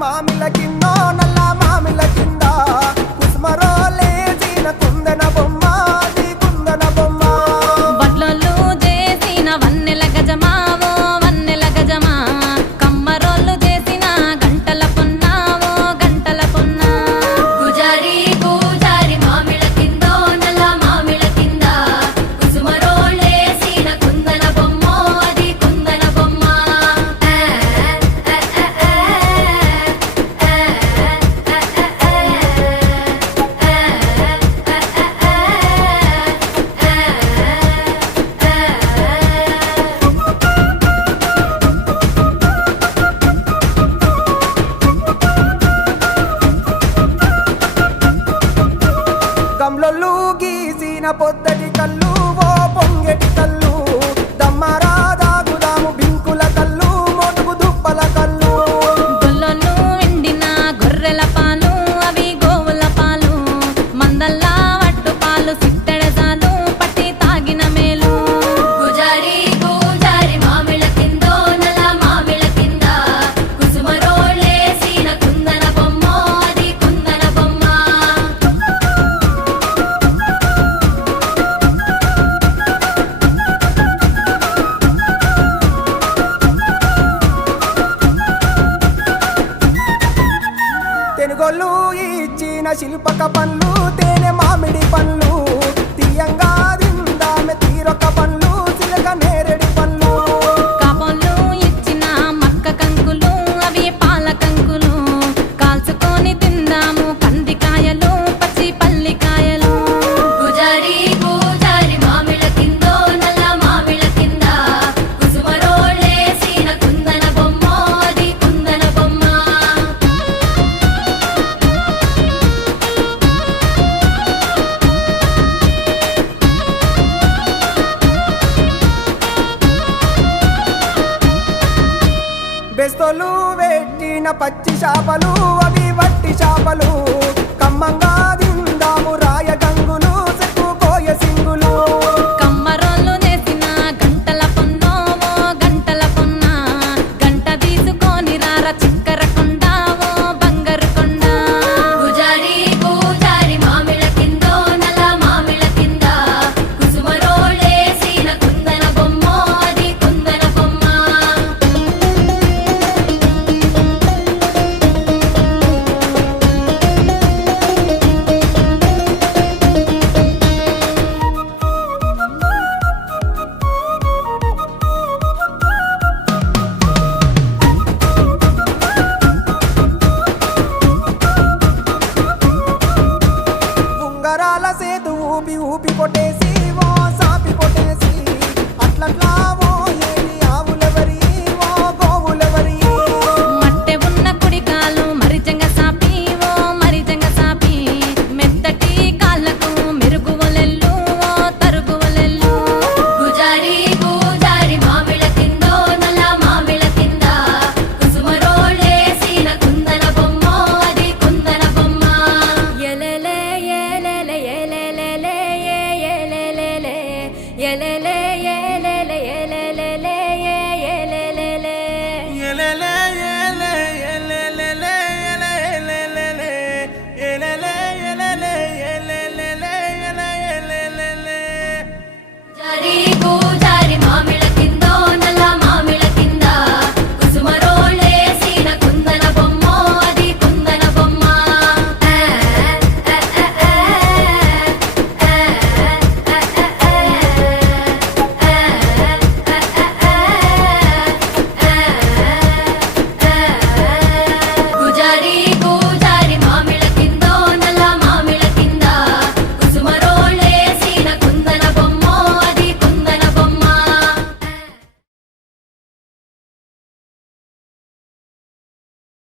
మామిల కిందో నల్ల మామిల కింద కుసుమరోలేసిన కుందన బొమ్మ అది కుందన బొమ్మ వడ్లోళ్ళు చేసిన వన్నెల గజమావో వన్నెల గజమా కమ్మరోళ్ళు చేసిన గంటల పొన్నావో గంటల పొన్నా గుజారి గుజారి మామిళ్ళ కిందో నల్ల మామిళ్ళ కింద కుసుమరోళ్ళేసిన కుందన బొమ్మో అది కుందన బొమ్మ గమ్లొల్లు గీసిన పొద్దటి కళ్ళు ఓ పొంగెటి కళ్ళు దమ్మరా దాగుదాము బింకుల కళ్ళు మొనుగు దుప్పల కళ్ళు గొల్లోళ్ళు ఎండిన గొర్రెల పాలు అవి గోవుల పాలు మందల్లా వట్టు పాలు సిట్టెడజాలు పట్టి తాగిన మేలు గుజారి గుజారి మామిళ్ళ కిందో నల్ల మామిళ్ళ కింద కుసుమరోళ్ళేసిన కుందన బొమ్మో అది కుందన బొమ్మ తెనుగొల్లు ఇచ్చిన శిల్పక పండ్లు తేనె మామిడి పండ్లు తీయంగా దిందామె తీరొక పండ్లు చిలక నేరేడి పండ్లు కాపోళ్ళు ఇచ్చిన మక్క కంకులు అవి పాల కంకులు కాల్చుకొని తిందాము కందికాయలు పచ్చి పల్లికాయలు గుజారి గుజారి మామిళ్ళ కిందో నల్ల మామిళ్ళ కింద కుసుమరోళ్ళేసిన కుందన బొమ్మో అది కుందన బొమ్మ బెస్తోలు పెట్టిన పచ్చి చేపలు అవి వట్టి చేపలు